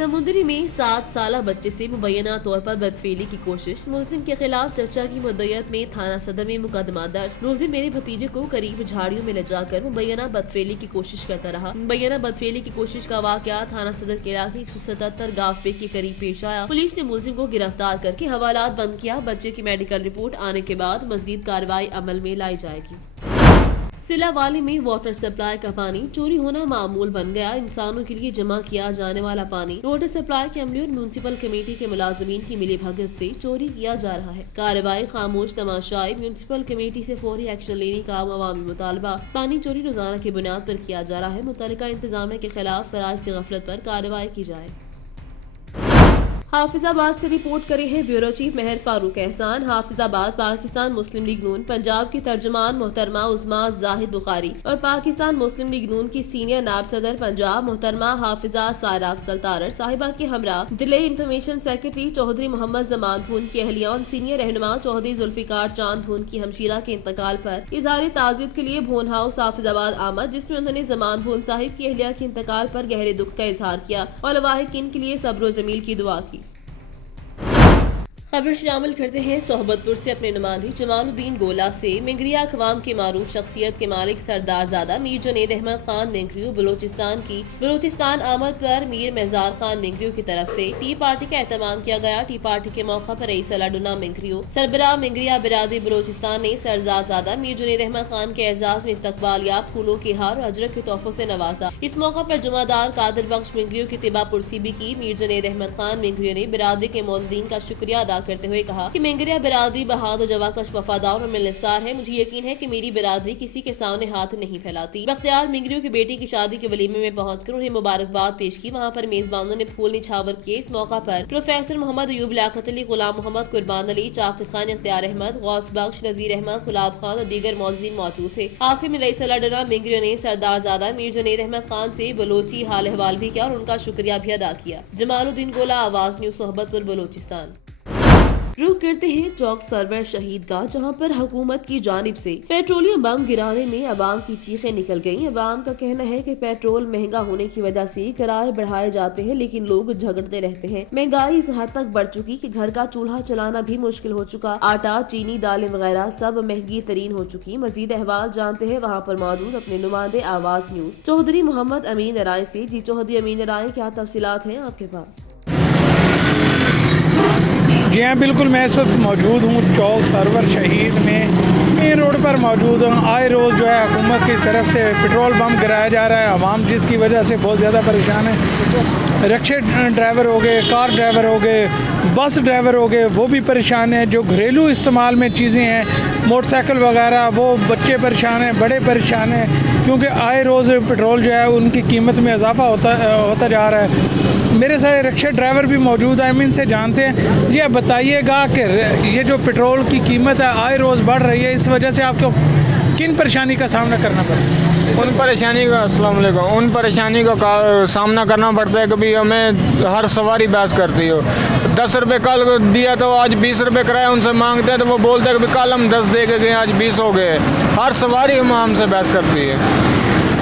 समुद्री में 7 साल बच्चे से मुबैना तौर पर बदफेली की कोशिश, मुलजिम के खिलाफ चर्चा की मुद्दत में थाना सदर में मुकदमा दर्ज। मुलजिम मेरे भतीजे को करीब झाड़ियों में ले जाकर मुबैना बदफेली की कोशिश करता रहा। मुबैना बदफेली की कोशिश का वाकया थाना सदर के इलाके 177 गावपे के करीब पेश आया। पुलिस ने मुलजिम को गिरफ्तार करके हवालात बंद किया। बच्चे की मेडिकल रिपोर्ट आने के बाद मजीद कार्रवाई अमल में लाई जाएगी। सिलावाली में वाटर सप्लाई का पानी चोरी होना मामूल बन गया। इंसानों के लिए जमा किया जाने वाला पानी वाटर सप्लाई के अमले और म्यूनसिपल कमेटी के मुलाजमीन की मिलीभगत से चोरी किया जा रहा है। कार्रवाई खामोश तमाशाई, म्यूनसिपल कमेटी से फौरी एक्शन लेने का अवामी मुतालबा। पानी चोरी रोजाना की बुनियाद पर किया जा रहा है। मुतल्लिका इंतजामिया के खिलाफ फराज से गफलत पर कार्रवाई की जाए। हाफिजाबाद से रिपोर्ट करे हैं ब्यूरो चीफ महर फारूक एहसान। हाफिजाबाद पाकिस्तान मुस्लिम लीग नून पंजाब की तर्जुमान मोहतरमा उस्मा जाहिद बुखारी और पाकिस्तान मुस्लिम लीग नून की सीनियर नायब सदर पंजाब मोहतरमा हाफिजा सारा अफसल तारर साहिबा के हमरा दिल्ली इंफॉर्मेशन सेक्रेटरी चौधरी मोहम्मद जमान भून की अहलिया और सीनियर रहनुमा चौधरी जुल्फिकार चांद भून की हमशीरा के इंतकाल पर इजहार ताज़ियत के लिए भून हाउस हाफिजाबाद आमद, जिसमें उन्होंने जमान भून साहिब की अहलिया के इंतकाल पर गहरे दुख का इजहार किया और लवाहिकीन के लिए सब्र जमील की दुआ की। खबर शामिल करते हैं सोहबतपुर से अपने नुमाइंदे जमालुद्दीन गोला से। मिंगरिया अक़वाम के मारूफ शख्सियत के मालिक सरदार ज़ादा मीर जुनैद अहमद खान मिंगरियो बलूचिस्तान आमद पर मीर मेहजार खान मिंगरियो की तरफ से टी पार्टी का एहतमाम किया गया। टी पार्टी के मौका पर रईस अलाडुना मिंगरियो सरबराह मिंगरिया बिरादरी बलूचिस्तान ने सरदार ज़ादा मीर जुनैद अहमद खान के एजाज में इस्तकबालियाब फूलों के हार और अजरक के तोहफों से नवाजा। इस मौका पर जुमादार कादिर बख्श मिंगरियो की तिबा पुरसी भी की। मीर जुनैद अहमद खान मिंगरियो ने बिरादरी के मौजूदीन का शुक्रिया अदा करते हुए कहा कि मिंगरिया बिरादरी बहादुर जवाकश वफादार और मिलनसार है। मुझे यकीन है कि मेरी बिरादरी किसी के सामने हाथ नहीं फैलाती। बख्तियार मिंगरियो की बेटी की शादी के वलीमे में पहुंचकर उन्हें मुबारकबाद पेश की। वहां पर मेजबानों ने फूल निछावर किए। इस मौका पर प्रोफेसर मोहम्मद अयूब लियाकत अली, गुलाम मोहम्मद, कुर्बान अली, चाकिर खान, इख्तियार अहमद, गौस बख्श, नजीर अहमद, गुलाब खान और दीगर मौजूदीन मौजूद थे। आखिर में रईस अलाडुना मिंगरियो ने सरदार ज़ादा मीर जुनैद अहमद खान से बलोची हाल अहवाल भी किया और उनका शुक्रिया भी अदा किया। जमालुद्दीन गोला, आवाज न्यूज़, सोहबतपुर, बलूचिस्तान। रुख करते हैं चौक सरवर शहीद का, जहां पर हुकूमत की जानिब से पेट्रोलियम बम गिराने में अवाम की चीखें निकल गईं। अवाम का कहना है कि पेट्रोल महंगा होने की वजह से किराए बढ़ाए जाते हैं, लेकिन लोग झगड़ते रहते हैं। महंगाई इस हद तक बढ़ चुकी कि घर का चूल्हा चलाना भी मुश्किल हो चुका। आटा, चीनी, दालें वगैरह सब महंगी तरीन हो चुकी। मजीद अहवाल जानते हैं वहाँ पर मौजूद अपने नुमाइंदे आवाज न्यूज़ चौधरी मोहम्मद अमीन राय से। जी चौधरी अमीन राय, क्या तफसीलात हैं आपके पास? जी हाँ, बिल्कुल। मैं इस वक्त मौजूद हूँ चौक सरवर शहीद में, मेन रोड पर मौजूद हूँ। आए रोज़ जो है हुकूमत की तरफ से पेट्रोल बम गिराया जा रहा है। आवाम जिसकी वजह से बहुत ज़्यादा परेशान है। रिक्शे ड्राइवर हो गए, कार ड्राइवर हो गए, बस ड्राइवर हो गए, वो भी परेशान हैं। जो घरेलू इस्तेमाल में चीज़ें हैं, मोटरसाइकिल वगैरह, वो बच्चे परेशान हैं, बड़े परेशान हैं, क्योंकि आए रोज़ पेट्रोल जो है उनकी कीमत में इजाफा होता जा रहा है। मेरे साथ रिक्शा ड्राइवर भी मौजूद हैं, हम इनसे जानते हैं। ये बताइएगा कि ये जो पेट्रोल की कीमत है आए रोज़ बढ़ रही है, इस वजह से आपको किन परेशानी का सामना करना पड़ता है? उन परेशानी का अस्सलाम वालेकुम उन परेशानी का सामना करना पड़ता है। कभी हमें हर सवारी बहस करती हो, 10 रुपये कल दिया तो आज 20 रुपये किराया उनसे मांगते हैं तो वो बोलते हैं कि कल हम 10 दे के गए, आज 20 हो गए। हर सवारी हमसे बहस करती है।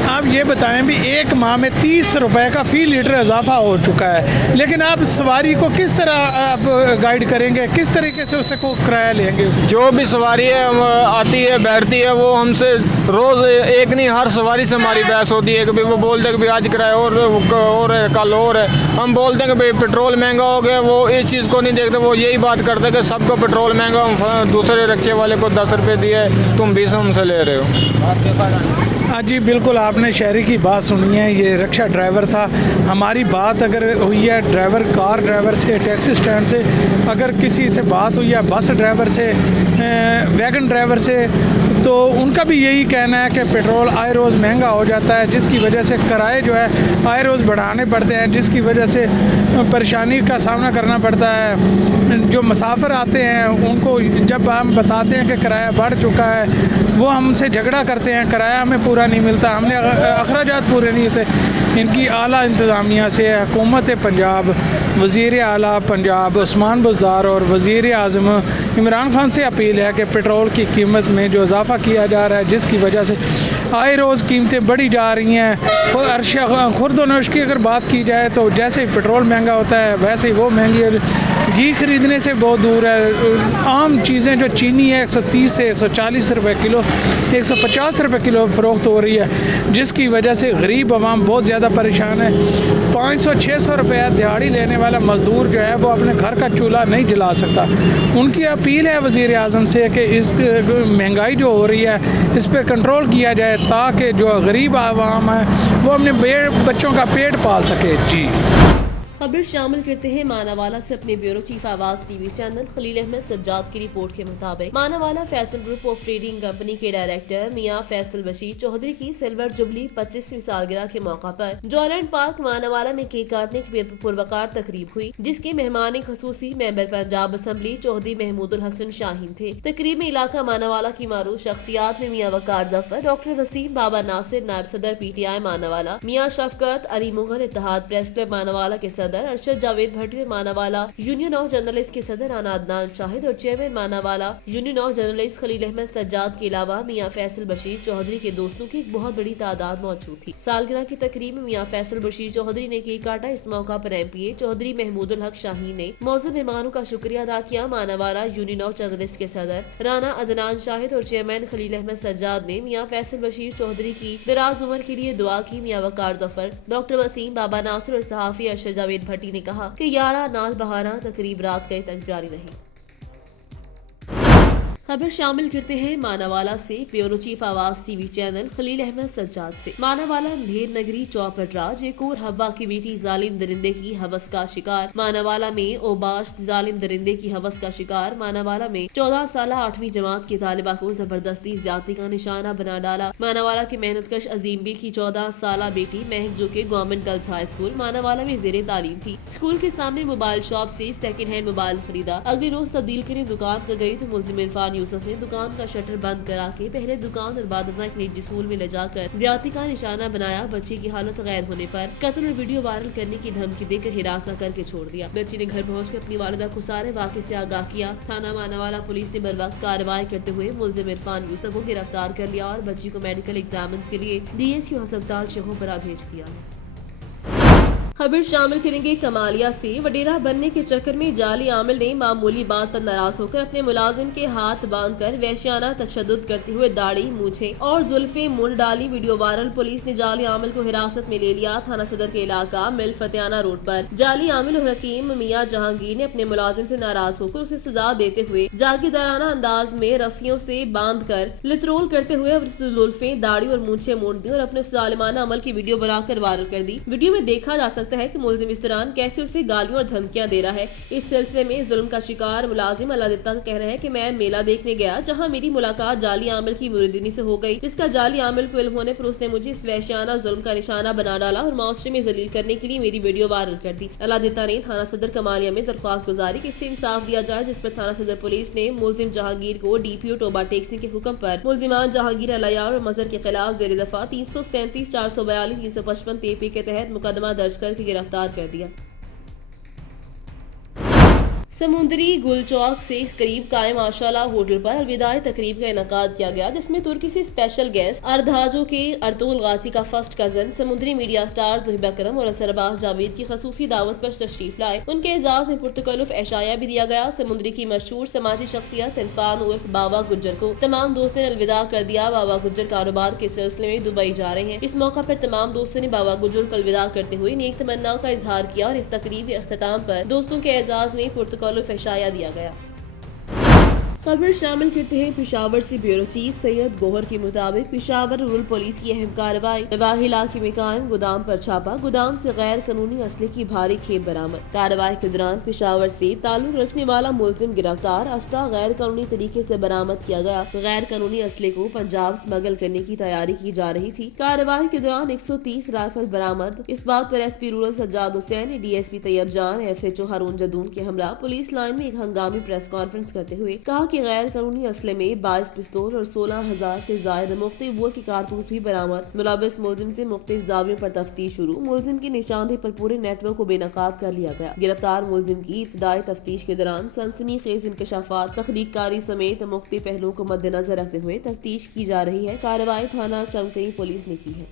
आप ये बताएं भी, एक माह में 30 रुपए का फ़ी लीटर इजाफा हो चुका है, लेकिन आप सवारी को किस तरह आप गाइड करेंगे, किस तरीके से उससे को किराया लेंगे? जो भी सवारी है आती है बैठती है, वो हमसे रोज़ एक नहीं हर सवारी से हमारी बहस होती है। कभी वो बोलते हैं कि भाई आज किराया और है, कल और है। हम बोलते हैं कि भाई पेट्रोल महंगा हो गया, वो इस चीज़ को नहीं देखते। वो यही बात करते हैं कि सबको पेट्रोल महंगा, हम दूसरे रिक्शे वाले को 10 रुपये दिए, तुम 20 हमसे ले रहे हो। हाँ जी, बिल्कुल। आपने शहरी की बात सुनी है, ये रिक्शा ड्राइवर था। हमारी बात अगर हुई है ड्राइवर, कार ड्राइवर से, टैक्सी स्टैंड से, अगर किसी से बात हुई है बस ड्राइवर से, वैगन ड्राइवर से, तो उनका भी यही कहना है कि पेट्रोल आए रोज़ महंगा हो जाता है, जिसकी वजह से किराए जो है आए रोज़ बढ़ाने पड़ते हैं, जिसकी वजह से परेशानी का सामना करना पड़ता है। जो मुसाफिर आते हैं उनको जब हम बताते हैं कि किराया बढ़ चुका है, वो हमसे झगड़ा करते हैं, किराया हमें पूरा नहीं मिलता, हमने अखराजात पूरे नहीं होते। इनकी आला इंतज़ामिया से हुकूमत पंजाब, वज़ीर आला पंजाब उस्मान बुज़दार और वज़ीर आज़म इमरान खान से अपील है कि पेट्रोल की कीमत में जो इजाफ़ा किया जा रहा है, जिसकी वजह से आए रोज़ कीमतें बढ़ी जा रही हैं। और अरशा खुर्द-ओ-नोश की अगर बात की जाए तो जैसे ही पेट्रोल महंगा होता है वैसे ही वो महंगी है। घी खरीदने से बहुत दूर है। आम चीज़ें जो चीनी है 130 से 140 रुपए किलो, 150 रुपए किलो फ़रोख्त हो रही है, जिसकी वजह से गरीब आवाम बहुत ज़्यादा परेशान है। 500-600 रुपये दिहाड़ी लेने वाला मज़दूर जो है वो अपने घर का चूल्हा नहीं जला सकता। उनकी अपील है वज़ीर आज़म से कि इस महंगाई जो हो रही है इस पर कंट्रोल किया जाए ताकि जो गरीब आवाम है वो अपने बच्चों का पेट पाल सके। जी खबर शामिल करते हैं मानावाला से अपने ब्यूरो चीफ आवाज टीवी चैनल खलील अहमद सज्जाद की रिपोर्ट के मुताबिक Manawala Faisal group of trading company के डायरेक्टर मियां फैसल बशीर चौधरी की सिल्वर जुबली 25वीं सालगिरह के मौका पर जॉयलैंड पार्क मानावाला में केक काटने की पुरवकार तकरीब हुई, जिसके मेहमान खसूसी मेंबर पंजाब असम्बली चौधरी महमूदुल हसन शाहीन थे। तकरीब में इलाका मानावाला की मारूफ शख्सियात में मियां वकार जफर, डॉक्टर वसीम, बाबा नासिर, नायब सदर PTI मानावाला, मियां शफकत, अली मुगल, इत्तेहाद प्रेस क्लब मानावाला के सदर अरशद जावेद भट्टी और मानावाला यूनियन ऑफ जर्नलिस्ट के सदर राना अदनान शाहिद और chairman Manawala union of journalist Khalil Ahmad Sajjad के अलावा मियां फैसल बशीर चौधरी के दोस्तों की एक बहुत बड़ी तादाद मौजूद थी। सालगिरह की तकरीब में मियां फैसल बशीर चौधरी ने केक काटा। इस मौका पर MPA चौधरी महमूदुल हक शाहीन ने मौजूद मेहमानों का शुक्रिया अदा किया। मानावाला यूनियन ऑफ जर्नलिस्ट के सदर राना अदनान शाहिद और चेयरमैन खलील अहमद सज्जाद ने मियां फैसल बशीर चौधरी की दराज उम्र के लिए दुआ की। मियां वकार जफर, डॉक्टर वसीम, बाबा नासिर और सहाफी अरशद जावेद भट्टी ने कहा कि 11 नाल बहारा तकरीब रात गए तक जारी रही। खबर शामिल करते हैं मानावाला से ब्यूरो चीफ आवाज टीवी चैनल खलील अहमद सज्जाद से। मानावाला अंधेर नगरी चौपट राज एक और हवा की बेटी जालिम दरिंदे की हवस का शिकार। मानावाला में ओबाश जालिम दरिंदे की हवस का शिकार। मानावाला में 14 साल 8वीं जमात की तालिबा को जबरदस्ती ज्यादती का निशाना बना डाला। मानावाला की मेहनतकश अजीम बी की 14 साल बेटी महक, जो कि government girls high school Manawala में जेरे तालीम थी, स्कूल के सामने मोबाइल शॉप से सेकंड हैंड मोबाइल खरीदा। अगले रोज तब्दील करने दुकान पर गई तो मुलजिम इरफान यूसुफ ने दुकान का शटर बंद करा के पहले दुकान और बाद एक निजी स्कूल में ले जाकर ज्यादती का निशाना बनाया। बच्ची की हालत गैर होने पर कत्ल और वीडियो वायरल करने की धमकी देकर हिरासत करके छोड़ दिया। बच्ची ने घर पहुंचकर अपनी वालिदा को सारे वाक़े से आगाह किया। थाना मानावाला पुलिस ने बरवक्त कार्रवाई करते हुए मुलजिम इरफान यूसुफ को गिरफ्तार कर लिया और बच्ची को मेडिकल एग्जामिन्स के लिए DHU अस्पताल शेखोपुरा भेज दिया। खबर शामिल करेंगे कमालिया से। वडेरा बनने के चक्कर में जाली आमिल ने मामूली बात पर नाराज होकर अपने मुलाजिम के हाथ बांधकर वहशियाना तशद्दुद करते हुए दाढ़ी, मूछें और जुल्फे मुंड डाली। Video viral. पुलिस ने जाली आमिल को हिरासत में ले लिया। थाना सदर के इलाका मिल फतेहाना रोड पर जाली आमिल और हकीम मियां जहांगीर ने अपने मुलाजिम से नाराज होकर उसे सजा देते हुए जागीरदाराना अंदाज में रस्सियों से बांध कर लित्रोल करते हुए जुल्फे, दाढ़ी और मूछें मोड़ दी और अपने जालिमाना अमल की वीडियो बनाकर वायरल कर दी। वीडियो में देखा जा सकता है कि मुलजिम इस दौरान कैसे उसे गालियां और धमकियां दे रहा है। इस सिलसिले में जुल्म का शिकार मुलाजिम अल्लादित्ता का कहना है कि मैं मेला देखने गया जहां मेरी मुलाकात जाली आमिल की मुरीदिनी से हो गई, जिसका जाली आमिल को इल्म होने पर उसने मुझे इस वहशियाना जुल्म का निशाना बना डाला और माशरे में जलील करने के लिए मेरी वीडियो वायरल कर दी। अल्लादित्ता ने थाना सदर कमालिया में दरख्वास्त गुजारी कि इससे इंसाफ दिया जाए, जिस पर थाना सदर पुलिस ने मुलजिम जहांगीर को DPO टोबा टेक्सी के हुक्म पर मुलजिमान जहांगीर अलायार और मजहर के खिलाफ जेर दफा 337, 442, 355 TP के तहत मुकदमा दर्ज करके गिरफ्तार कर दिया। समुद्री गुल चौक से करीब कायम माशाल्लाह होटल पर अलविदाई तकरीब का इनकाद किया गया, जिसमें तुर्की से स्पेशल गेस्ट अर्धाजो के अर्तुल गाजी का फर्स्ट कजन समुद्री मीडिया स्टार ज़ुहैब अकरम और असरबाज जावेद की खसूसी दावत पर तशरीफ लाए। उनके एजाज में पुरतकल्लुफ एशाया भी दिया गया। समुद्री की मशहूर समाजी शख्सियत इरफान उर्फ बाबा गुज्जर को तमाम दोस्तों ने अलविदा कर दिया। बाबा गुज्जर कारोबार के सिलसिले में दुबई जा रहे हैं। इस मौका पर तमाम दोस्तों ने बाबा गुज्जर को अलविदा करते हुए नेक तमन्नाओं का इजहार किया और इस तकरीब के अख्ताम पर दोस्तों के एजाज में फैशाया दिया गया। खबर शामिल करते हैं पेशावर से। ब्यूरो चीफ सैयद गोहर के मुताबिक पेशावर रूरल पुलिस की अहम कार्रवाई। नवाही इलाके में कायम गोदाम पर छापा, गोदाम से गैर कानूनी असले की भारी खेप बरामद। कार्रवाई के दौरान पेशावर से ताल्लुक रखने वाला मुलजिम गिरफ्तार। असला गैर कानूनी तरीके से बरामद किया गया। गैर कानूनी असले को पंजाब स्मगल करने की तैयारी की जा रही थी। कार्रवाई के दौरान 130 राइफल बरामद। इस बात पर SP rural Sajjad Hussain, DSP Tayyab Jan, SHO हारून जदून के हमरा पुलिस लाइन में एक हंगामी प्रेस कॉन्फ्रेंस करते हुए कहा کہ غیر قانونی اسلحے میں 22 پستول اور 16,000 سے زائد مختلف بور کے کارتوس بھی برآمد۔ ملوث ملزم سے مختلف زاویوں پر تفتیش شروع، ملزم کی نشاندہی پر پورے نیٹ ورک کو بے نقاب کر لیا گیا۔ گرفتار ملزم کی ابتدائی تفتیش کے دوران سنسنی خیز انکشافات، تخلیق کاری سمیت مختلف پہلوؤں کو مد نظر رکھتے ہوئے تفتیش کی جا رہی ہے۔ کارروائی تھانہ چمکئی پولیس نے کی ہے۔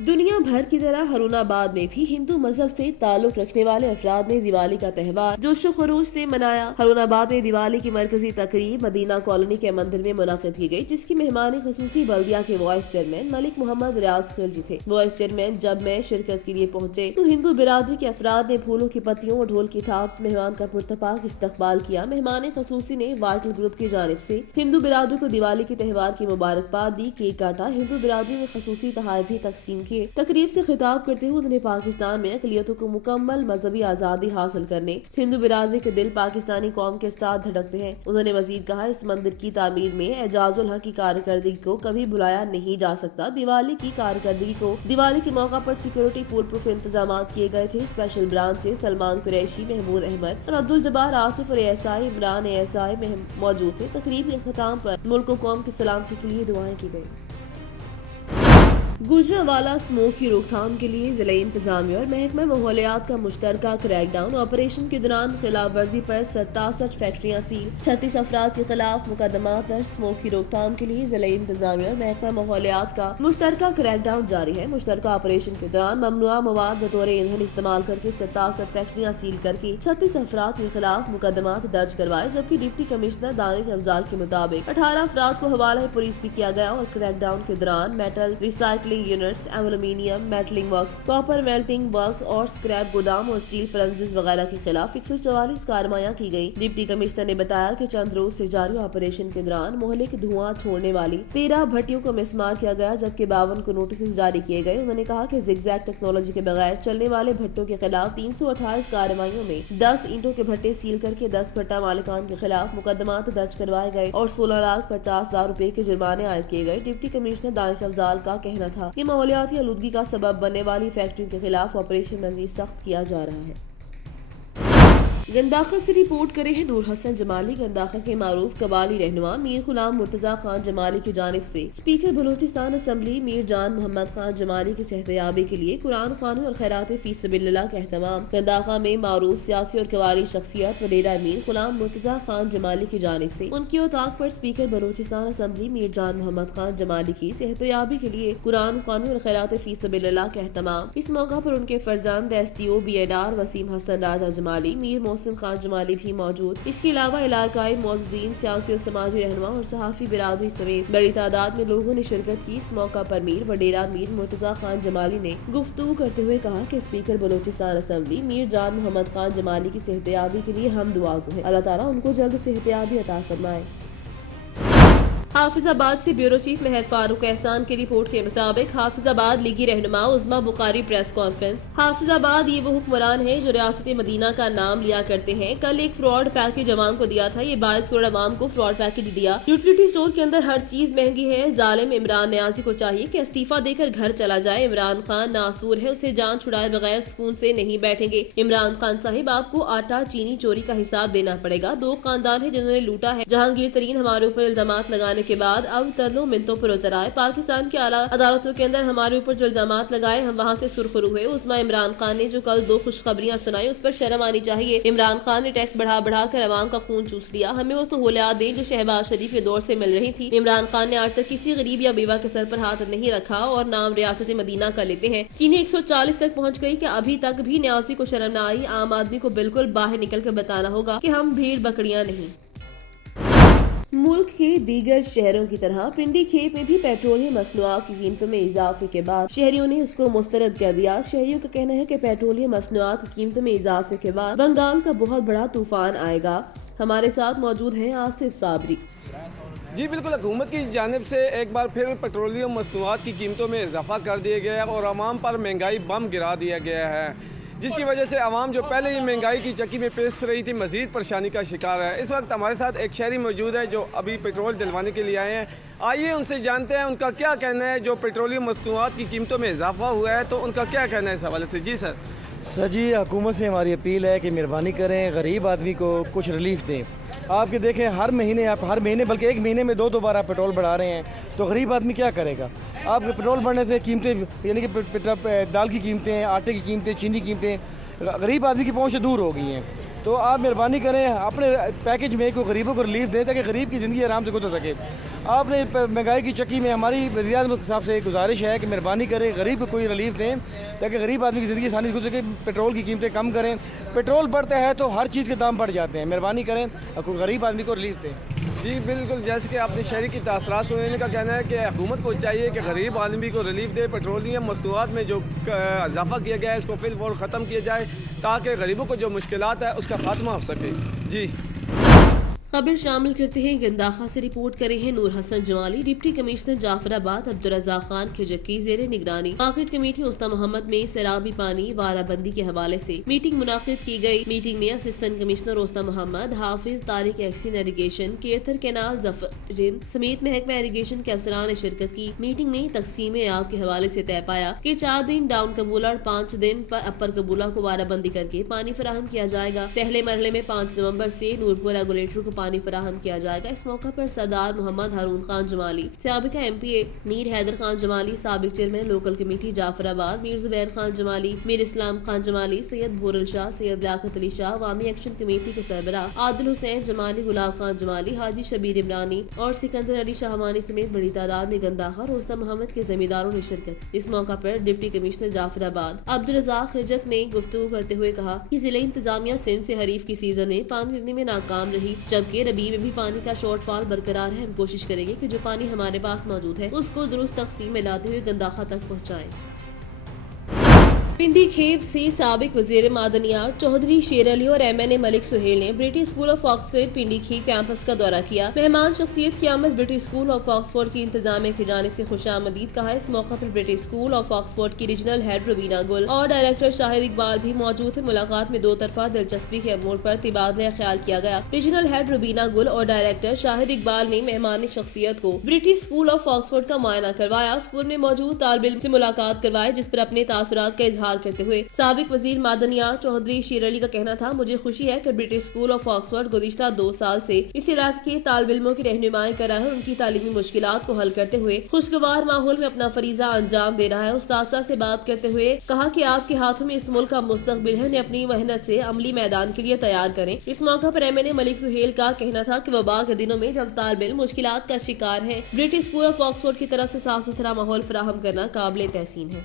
دنیا بھر کی طرح ہرون آباد میں بھی ہندو مذہب سے تعلق رکھنے والے افراد نے دیوالی کا تہوار جوش و خروش سے منایا۔ ہرون آباد میں دیوالی کی مرکزی تقریب مدینہ کالونی کے مندر میں منعقد کی گئی، جس کی مہمان خصوصی بلدیہ کے وائس چیئرمین ملک محمد ریاض خلجی تھے۔ وائس چیئرمین جب میں شرکت کے لیے پہنچے تو ہندو برادری کے افراد نے پھولوں کی پتیوں اور ڈھول کی تھاپ سے مہمان کا پرتپاک استقبال کیا۔ مہمان خصوصی نے وائٹل گروپ کی جانب سے ہندو برادری کو دیوالی کے تہوار کی مبارکباد دی، کیک کاٹا، ہندو برادری میں خصوصی تحائف بھی تقسیم کیے۔ تقریب سے خطاب کرتے ہوئے انہوں نے پاکستان میں اقلیتوں کو مکمل مذہبی آزادی حاصل کرنے، ہندو برادری کے دل پاکستانی قوم کے ساتھ دھڑکتے ہیں۔ انہوں نے مزید کہا، اس مندر کی تعمیر میں اعجاز الحق کی کارکردگی کو کبھی بھلایا نہیں جا سکتا۔ دیوالی کی کارکردگی کو دیوالی کے موقع پر سیکورٹی فول پروف انتظامات کیے گئے تھے۔ اسپیشل برانچ سے سلمان قریشی، محمود احمد اور عبدالجبار آصف اور ASI عمران ASI موجود تھے۔ تقریب کے اختتام پر ملک و قوم کی سلامتی کے لیے دعائیں کی گئی۔ گوجرانوالہ اسموک کی روک تھام کے لیے ضلعی انتظامیہ اور محکمہ ماحولیات کا مشترکہ کریک ڈاؤن آپریشن کے دوران خلاف ورزی پر 67 فیکٹریاں سیل، 36 افراد کے خلاف مقدمات درج۔ اسموک کی روک تھام کے لیے ضلعی انتظامیہ اور محکمہ ماحولیات کا مشترکہ کریک ڈاؤن جاری ہے۔ مشترکہ آپریشن کے دوران ممنوعہ مواد بطور ایندھن استعمال کر کے 67 فیکٹریاں سیل کر کے 36 افراد کے خلاف مقدمات درج کروائے، جبکہ ڈپٹی کمشنر دانش افضال کے مطابق 18 افراد کو حوالہ پولیس بھی کیا گیا اور کریک ڈاؤن کے دوران metal recycling units, aluminium melting works, copper melting works اور سکریپ گودام اور اسٹیل فرنسز وغیرہ کے خلاف 144 کارروائیاں کی گئی۔ ڈپٹی کمشنر نے بتایا کہ چند روز سے جاری آپریشن کے دوران مہلک دھواں چھوڑنے والی 13 بھٹیوں کو مسمار کیا گیا، جبکہ 52 کو نوٹسز جاری کیے گئے۔ انہوں نے کہا کہ زگ زیگ ٹیکنالوجی کے بغیر چلنے والے بھٹوں کے خلاف 328 کارروائیوں میں 10 اینٹوں کے بھٹے سیل کر کے 10 بھٹا مالکان کے خلاف مقدمات درج کروائے گئے اور 16,50,000 روپے کے جرمانے عائد کیے گئے۔ ڈپٹی کمشنر دانش افضال کا کہنا تھا کہ ماحولیاتی آلودگی کا سبب بننے والی فیکٹریوں کے خلاف آپریشن مزید سخت کیا جا رہا ہے۔ گنداخہ سے رپورٹ کرے ہیں نور حسن جمالی۔ گنداخہ کے معروف قبائلی رہنما میر غلام مرتضیٰ خان جمالی کی جانب سے اسپیکر بلوچستان اسمبلی میر جان محمد خان جمالی کی صحتیابی کے لیے قرآن خوانی اور خیرات فی سبیل اللہ کا اہتمام۔ گنداخہ میں معروف سیاسی اور قبائلی شخصیت وڈیرہ میر غلام مرتضیٰ خان جمالی کی جانب سے ان کی اتاق پر اسپیکر بلوچستان اسمبلی میر جان محمد خان جمالی کی صحتیابی کے لیے قرآن خوانی اور خیرات فی سبیل اللہ کا اہتمام۔ اس موقع پر ان کے فرزند STO BNR وسیم حسن راجہ جمالی، میر محسن خان جمالی بھی موجود۔ اس کے علاوہ علاقائی معززین، سیاسی اور سماجی رہنما اور صحافی برادری سمیت بڑی تعداد میں لوگوں نے شرکت کی۔ اس موقع پر میر وڈیرہ میر مرتضیٰ خان جمالی نے گفتگو کرتے ہوئے کہا کہ اسپیکر بلوچستان اسمبلی میر جان محمد خان جمالی کی صحتیابی کے لیے ہم دعا گو ہیں، اللہ تعالیٰ ان کو جلد صحتیابی عطا فرمائے۔ حافظ آباد سے بیورو چیف مہر فاروق احسان کی رپورٹ کے مطابق حافظ آباد لیگی رہنما عظما بخاری پریس کانفرنس۔ حافظ آباد یہ وہ حکمران ہیں جو ریاست مدینہ کا نام لیا کرتے ہیں۔ کل ایک فراڈ پیکج عوام کو دیا تھا، یہ 22 کروڑ عوام کو فراڈ پیکج دیا۔ یوٹیلیٹی اسٹور کے اندر ہر چیز مہنگی ہے۔ ظالم عمران نیازی کو چاہیے کہ استعفیٰ دے کر گھر چلا جائے۔ عمران خان ناسور ہے، اسے جان چھڑائے بغیر سکون سے نہیں بیٹھیں گے۔ عمران خان صاحب، آپ کو آٹا چینی چوری کا حساب دینا پڑے گا۔ 2 خاندان ہیں جنہوں نے لوٹا ہے۔ جہانگیر ترین ہمارے اوپر الزامات لگانے کے بعد اب ترلوں منتوں پر اتر آئے۔ پاکستان کی اعلیٰ عدالتوں کے اندر ہمارے اوپر جو الزامات لگائے ہم وہاں سے سرخرو ہوئے۔ عظما عمران خان نے جو کل 2 خوشخبریاں سنائی اس پر شرم آنی چاہیے۔ عمران خان نے ٹیکس بڑھا کر عوام کا خون چوس لیا۔ ہمیں وہ سہولیات دیں جو شہباز شریف کے دور سے مل رہی تھی۔ عمران خان نے آج تک کسی غریب یا بیوہ کے سر پر ہاتھ نہیں رکھا اور نام ریاست مدینہ کا لیتے ہیں۔ چینی 140 تک پہنچ گئی کہ ابھی تک بھی نیازی کو شرم نہ آئی۔ عام آدمی کو بالکل باہر نکل کر بتانا ہوگا کہ ہم بھیڑ بکریاں نہیں۔ ملک کے دیگر شہروں کی طرح پنڈی کھیپ میں بھی پیٹرولیم مصنوعات کی قیمتوں میں اضافے کے بعد شہریوں نے اس کو مسترد کر دیا۔ شہریوں کا کہنا ہے کہ پیٹرولیم مصنوعات کی قیمتوں میں اضافے کے بعد بنگال کا بہت بڑا طوفان آئے گا۔ ہمارے ساتھ موجود ہیں آصف صابری۔ جی بالکل، حکومت کی جانب سے ایک بار پھر پیٹرولیم مصنوعات کی قیمتوں میں اضافہ کر دیا گیا ہے اور عوام پر مہنگائی بم گرا دیا گیا ہے، جس کی وجہ سے عوام جو پہلے ہی مہنگائی کی چکی میں پیس رہی تھی مزید پریشانی کا شکار ہے۔ اس وقت ہمارے ساتھ ایک شہری موجود ہے جو ابھی پیٹرول ڈلوانے کے لیے آئے ہیں۔ آئیے ان سے جانتے ہیں ان کا کیا کہنا ہے جو پیٹرولیم مصنوعات کی قیمتوں میں اضافہ ہوا ہے، تو ان کا کیا کہنا ہے اس حوالے سے۔ جی سر، سر جی حکومت سے ہماری اپیل ہے کہ مہربانی کریں غریب آدمی کو کچھ ریلیف دیں. آپ کے دیکھیں ہر مہینے بلکہ ایک مہینے میں 2 بار آپ پیٹرول بڑھا رہے ہیں, تو غریب آدمی کیا کرے گا؟ آپ کے پیٹرول بڑھنے سے قیمتیں یعنی کہ دال کی قیمتیں, آٹے کی قیمتیں, چینی کی قیمتیں غریب آدمی کی پہنچ سے دور ہو گئی ہیں. تو آپ مہربانی کریں اپنے پیکج میں کوئی غریبوں کو ریلیف دیں تاکہ غریب کی زندگی آرام سے گزر سکے. آپ نے مہنگائی کی چکی میں ہماری وزیر اعظم صاحب سے گزارش ہے کہ مہربانی کریں غریب کو کوئی ریلیف دیں تاکہ غریب آدمی کی زندگی آسانی سے گزر سکے. پیٹرول کی قیمتیں کم کریں, پیٹرول بڑھتا ہے تو ہر چیز کے دام بڑھ جاتے ہیں. مہربانی کریں غریب آدمی کو ریلیف دیں. جی بالکل, جیسے کہ آپ نے شہری کی تاثرات سنے, ان کا کہنا ہے کہ حکومت کو چاہیے کہ غریب آدمی کو ریلیف دے. پیٹرولیم مصنوعات میں جو اضافہ کیا گیا ہے اس کو فی الفور ختم کیا جائے تاکہ غریبوں کو جو مشکلات ہے اس کا خاتمہ ہو سکے. جی خبر شامل کرتے ہیں گنداخا سے رپورٹ کرے ہیں نور حسن جمالی. ڈپٹی کمشنر جعفر آباد عبدالرزاق خان کھجک کی زیر نگرانی مارکیٹ کمیٹی استا محمد میں سیرابی پانی وارہ بندی کے حوالے سے میٹنگ منعقد کی گئی. میٹنگ میں اسسٹنٹ کمشنر استا محمد, حافظ طارق ایکسین ایریگیشن, کیتر کینال ظفرین سمیت محکمہ ایریگیشن کے افسران نے شرکت کی. میٹنگ میں تقسیم آب کے حوالے سے طے پایا کہ 4 دن ڈاؤن قبولہ اور 5 دن پر اپر قبولہ کو وارہ بندی کر کے پانی فراہم کیا جائے گا. پہلے مرحلے میں 5 نومبر سے نورپور ریگولیٹر کو پانی فراہم کیا جائے گا. اس موقع پر سردار محمد ہارون خان جمالی, سابقہ ایم پی اے میر حیدر خان جمالی, سابق چیئرمین لوکل کمیٹی جعفر آباد میر زبیر خان جمالی, میر اسلام خان جمالی, سید بھورل شاہ, سید لیاقت علی شاہ, عوامی ایکشن کمیٹی کے سربراہ عادل حسین جمالی, گلاب خان جمالی, حاجی شبیر عمرانی اور سکندر علی شاہوانی سمیت بڑی تعداد میں گنداخا اور استا محمد کے زمینداروں نے شرکت. اس موقع پر ڈپٹی کمشنر جعفر آباد عبدالرزاق کھجک نے گفتگو کرتے ہوئے کہا کہ ضلع انتظامیہ سندھ سے حریف کی سیزن میں پانی لینے میں ناکام رہی, جبکہ ربیع میں بھی پانی کا شارٹ فال برقرار ہے. ہم کوشش کریں گے کہ جو پانی ہمارے پاس موجود ہے اس کو درست تقسیم میں لاتے ہوئے گنداخا تک پہنچائیں. پنڈی کھیب سے سابق وزیر معدنیات چودھری شیر علی اور M N A Malik Sohail نے British school of Oxford Pindi Khaib campus کا دورہ کیا. مہمان شخصیت کی آمد برٹش اسکول آف آکسفورڈ کی انتظامیہ کی جانب سے خوش آمدید کہا. اس موقع پر برٹش اسکول آف آکسفورڈ کی ریجنل ہیڈ روبینہ گل اور ڈائریکٹر شاہد اقبال بھی موجود تھے. ملاقات میں 2 طرفہ دلچسپی کے امور پر تبادلہ خیال کیا گیا. ریجنل ہیڈ روبینہ گل اور ڈائریکٹر شاہد اقبال نے مہمان شخصیت کو برٹش اسکول آف آکسفورڈ کا معائنہ کروایا. اسکول میں موجود طالب علم سے ملاقات کروائی جس پر اپنے تاثرات کا اظہار کرتے ہوئے سابق وزیر معدنیات چودھری شیر علی کا کہنا تھا, مجھے خوشی ہے کہ برٹش اسکول آف آکسفورڈ گزشتہ 2 سال سے اس علاقے کے طالب علموں کی رہنمائی کر رہا ہے اور ان کی تعلیمی مشکلات کو حل کرتے ہوئے خوشگوار ماحول میں اپنا فریضہ انجام دے رہا ہے. اساتذہ سے بات کرتے ہوئے کہا کہ آپ کے ہاتھوں میں اس ملک کا مستقبل ہے, انہیں اپنی محنت سے عملی میدان کے لیے تیار کریں. اس موقع پر M N A Malik Sohail کا کہنا تھا کہ وبا کے دنوں میں جب طالب علم مشکلات کا شکار ہیں, برٹش اسکول آف آکسفورڈ کی طرف سے صاف ستھرا ماحول فراہم کرنا قابل تحسین ہے.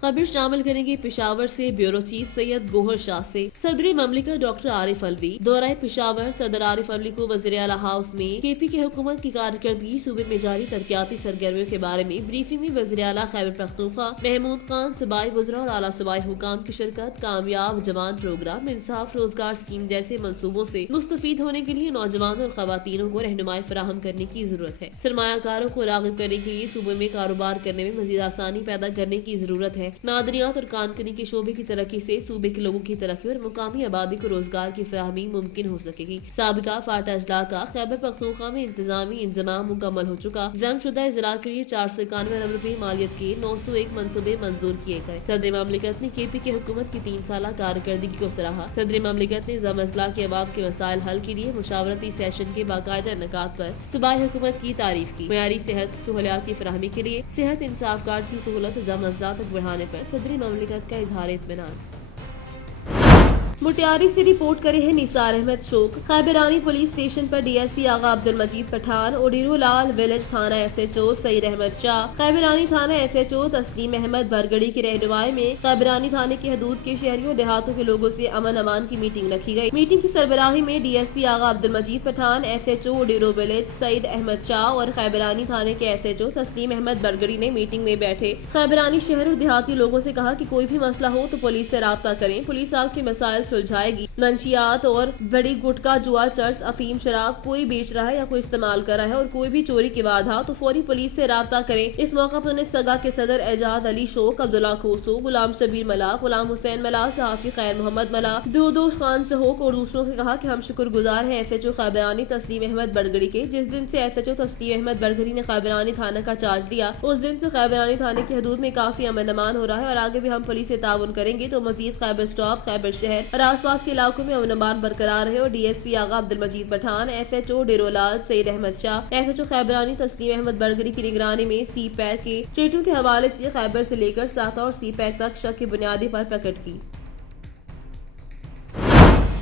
خبر شامل کریں گے پشاور سے بیورو چیف سید گوہر شاہ سے. صدر مملکت ڈاکٹر عارف الوی دورہ پشاور. صدر عارف الوی کو وزیر اعلیٰ ہاؤس میں کے پی کی حکومت کی کارکردگی, صوبے میں جاری ترقیاتی سرگرمیوں کے بارے میں بریفنگ میں وزیر اعلیٰ خیبر پختونخوا محمود خان, صوبائی وزراء اور اعلیٰ صوبائی حکام کی شرکت. کامیاب جوان پروگرام, انصاف روزگار اسکیم جیسے منصوبوں سے مستفید ہونے کے لیے نوجوانوں اور خواتینوں کو رہنمائی فراہم کرنے کی ضرورت ہے. سرمایہ کاروں کو راغب کرنے کے لیے صوبے میں کاروبار کرنے میں مزید آسانی پیدا کرنے کی ضرورت ہے. معدنیات اور کانکنی کے شعبے کی ترقی سے صوبے کے لوگوں کی ترقی اور مقامی آبادی کو روزگار کی فراہمی ممکن ہو سکے گی. سابقہ فاٹا اضلاع کا خیبر پختونخوا میں انتظامی انضمام مکمل ہو چکا. ضم شدہ اضلاع کے لیے 491 ارب روپے مالیت کے 901 منصوبے منظور کیے گئے. صدر مملکت نے کے پی کی حکومت کی 3 سالہ کارکردگی کو سراہا. صدر مملکت نے ضم اضلاع کے عوام کے مسائل حل کے لیے مشاورتی سیشن کے باقاعدہ انعقاد پر صوبائی حکومت کی تعریف کی. معیاری صحت سہولیات کی فراہمی کے لیے صحت انصاف کارڈ کی سہولت ضم اضلاع تک بڑھانے پر صدر مملکت کا اظہار اطمینان. مٹیاری سے رپورٹ کرے ہیں نثار احمد شوق. خیبرانی پولیس اسٹیشن پر D S P Agha Abdul Majeed Pathan, اوڈیرو لال ویلیج تھانہ ایس ایچ او سعید احمد شاہ, خیبرانی تھانہ ایس ایچ او تسلیم احمد برگڑی کی رہنمائی میں خیبرانی تھانے کی حدود کے شہریوں دیہاتوں کے لوگوں سے امن امان کی میٹنگ رکھی گئی. میٹنگ کی سربراہی میں D S P Agha Abdul Majeed Pathan, S H O Odero village Saeed Ahmed Shah اور خیبرانی تھانے کے ایس ایچ او تسلیم احمد برگڑی نے میٹنگ میں بیٹھے خیبرانی شہر اور دیہاتی لوگوں سے کہا کہ کوئی بھی مسئلہ ہو تو پولیس سے رابطہ کریں. پولیس آپ کے مسائل सुलझाएगी। मंशियात और बड़ी गुटखा, जुआ, चर्स, अफीम, शराब कोई बेच रहा है या कोई इस्तेमाल कर रहा है और कोई भी चोरी की वारदात तो फौरी पुलिस से राब्ता करें। इस मौका पर उन्हें सगा के सदर एजाज अली शोक, अब्दुल्ला खोसो, गुलाम शबीर मला, गुलाम हुसैन मला, सहाफी खैर मोहम्मद मला, दोदोश खान चहोक और दूसरों से कहा कि हम शुक्रगुजार हैं SHO खैबरानी तस्लीम अहमद बरगड़ी के। जिस दिन से SHO तस्लीम अहमद बरगड़ी ने खैबरानी थाना का चार्ज लिया उस दिन से खैबरानी थाने की हदूद में काफी अमन अमान हो रहा है और आगे भी हम पुलिस से ताउन करेंगे तो मजीद खैबर स्टॉप, खैबर शहर और आसपास के इलाकों में अमन अमान बरकरार है। और DSP आगा अब्दुल मजीद पठान, SHO डेरोलाल सईद अहमद शाह, SHO खैबरानी तस्लीम अहमद बरगड़ी की निगरानी में सी पैक के चेटों के हवाले से खैबर से लेकर साता और सी पैक तक शक की बुनियादी पर प्रकट की।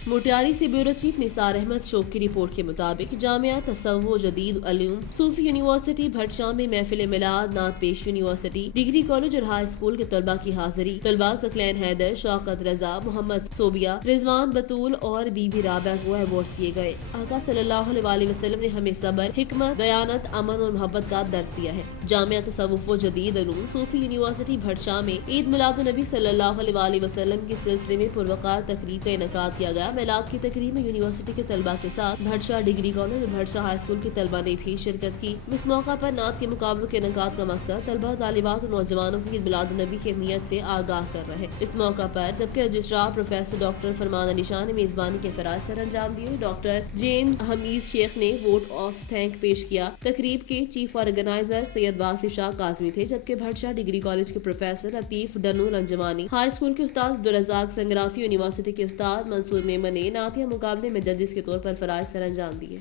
मोटियारी से ब्यूरो चीफ निसार अहमद शोक की रिपोर्ट के मुताबिक जामिया तसव्वुफ जदीद उलूम सूफी यूनिवर्सिटी भटशां में महफिल मिलाद, नात पेश यूनिवर्सिटी, डिग्री कॉलेज और हाई स्कूल के तलबा की हाजिरी। तलबा सकलैन हैदर, शौकत रजा, मोहम्मद सोबिया, रिजवान बतूल और बीबी राबिया को अवार्ड दिए गए। आका सल्लल्लाहु अलैहि वसल्लम ने हमें सब्र, हिकमत, दयानत, अमन और मोहब्बत का दर्स दिया है। जामिया तसव्वुफ जदीद उलूम सूफी यूनिवर्सिटी भटशां में ईद मिलाद नबी सल्लल्लाहु अलैहि वसल्लम के सिलसिले में पुरवकार तकरीब का इनेकाद किया गया। मिलाद की तकरीब में यूनिवर्सिटी के तलबा के साथ भटशां डिग्री कॉलेज और भटशां हाई स्कूल के तलबा ने भी शिरकत की। इस मौका पर नात के मुकाबलों के इनेकाद का मकसद तलबा, तालिबात और नौजवानों को ईद मिलाद नबी की अहमियत से आगाह कर रहे हैं। इस मौका पर जबकि रजिस्ट्रार प्रोफेसर डॉक्टर फरमान अली शाह ने मेजबानी के फराज सर अंजाम दिए। डॉक्टर जेम्स हमीद शेख ने वोट ऑफ थैंक पेश किया। तकरीब के चीफ ऑर्गेनाइजर सैयद वासिफ शाह काजमी थे, जबकि भटशां डिग्री कॉलेज के प्रोफेसर लतीफ डनूल अंजमानी, हाई स्कूल के उस्ताद अब्दुल रज़ाक संगराफी, यूनिवर्सिटी के उस्ताद मंसूर मेमन ने नातिया मुकाबले में जजेस के तौर पर फराज सर अंजाम दिए।